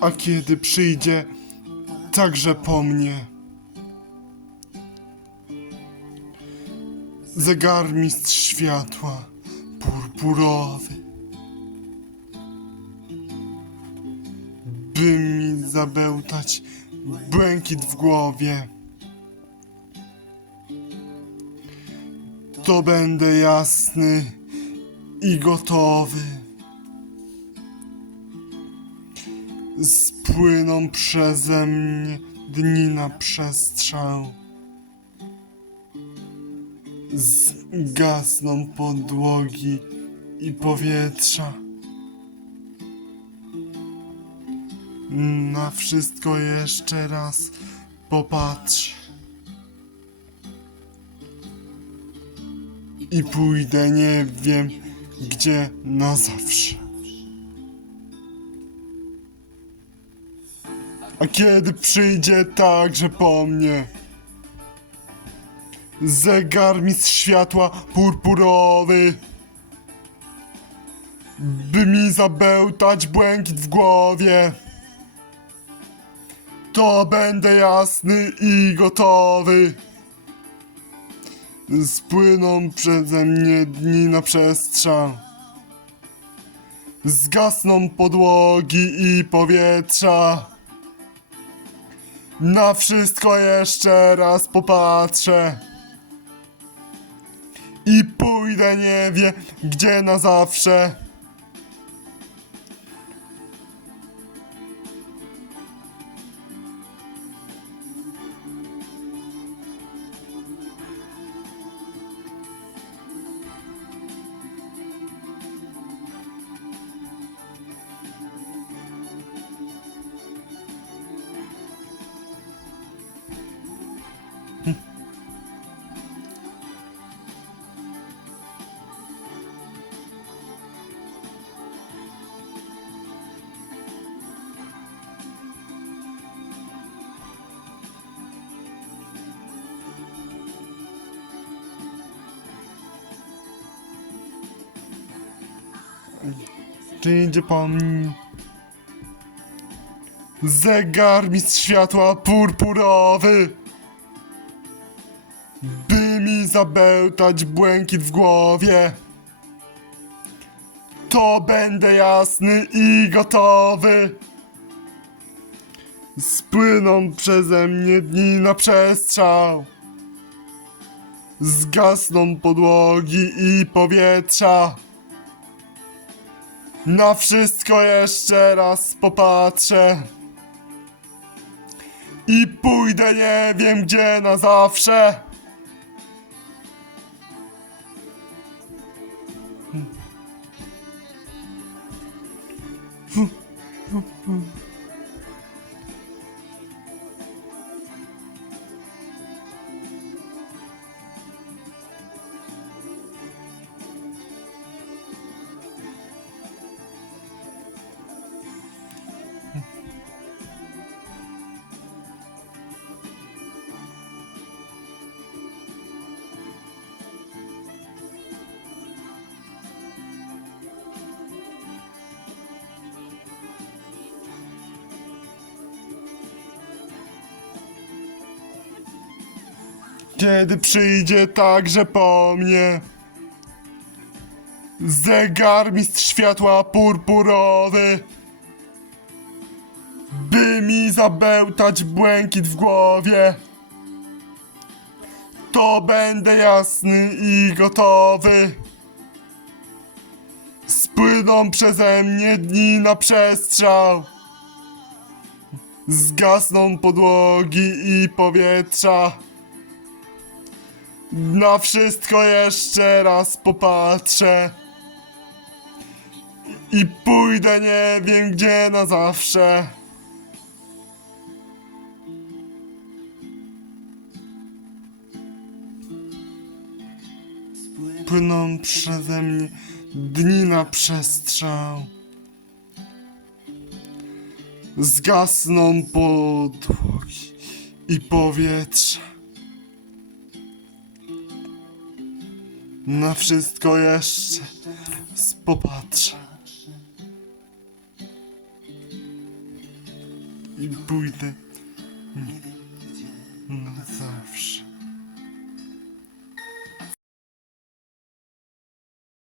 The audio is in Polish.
A kiedy przyjdzie, także po mnie. Zegarmistrz światła, purpurowy. By mi zabełtać błękit w głowie. To będę jasny i gotowy. Spłyną przeze mnie dni na przestrzał. Zgasną podłogi i powietrza. Na wszystko jeszcze raz popatrzę. I pójdę nie wiem gdzie na zawsze. A kiedy przyjdzie także po mnie? Zegarmistrz światła purpurowy By mi zabełtać błękit w głowie. To będę jasny i gotowy. Spłyną przeze mnie dni na przestrzał Zgasną podłogi i powietrza na wszystko jeszcze raz popatrzę. I pójdę nie wiem gdzie na zawsze. Czy idzie mnie? Zegarmistrz światła purpurowy? By mi zabełtać błękit w głowie. To będę jasny i gotowy. Spłyną przeze mnie dni na przestrzał. Zgasną podłogi i powietrza na wszystko jeszcze raz popatrzę. I pójdę nie wiem gdzie na zawsze. Kiedy przyjdzie także po mnie Zegarmistrz światła purpurowy By mi zabełtać błękit w głowie To będę jasny i gotowy. Spłyną przeze mnie dni na przestrzał Zgasną podłogi i powietrza na wszystko jeszcze raz popatrzę. I pójdę nie wiem gdzie na zawsze. Płyną przeze mnie dni na przestrzał. Zgasną podłogi i powietrze. Na wszystko jeszcze popatrzę. i pójdę. Na zawsze.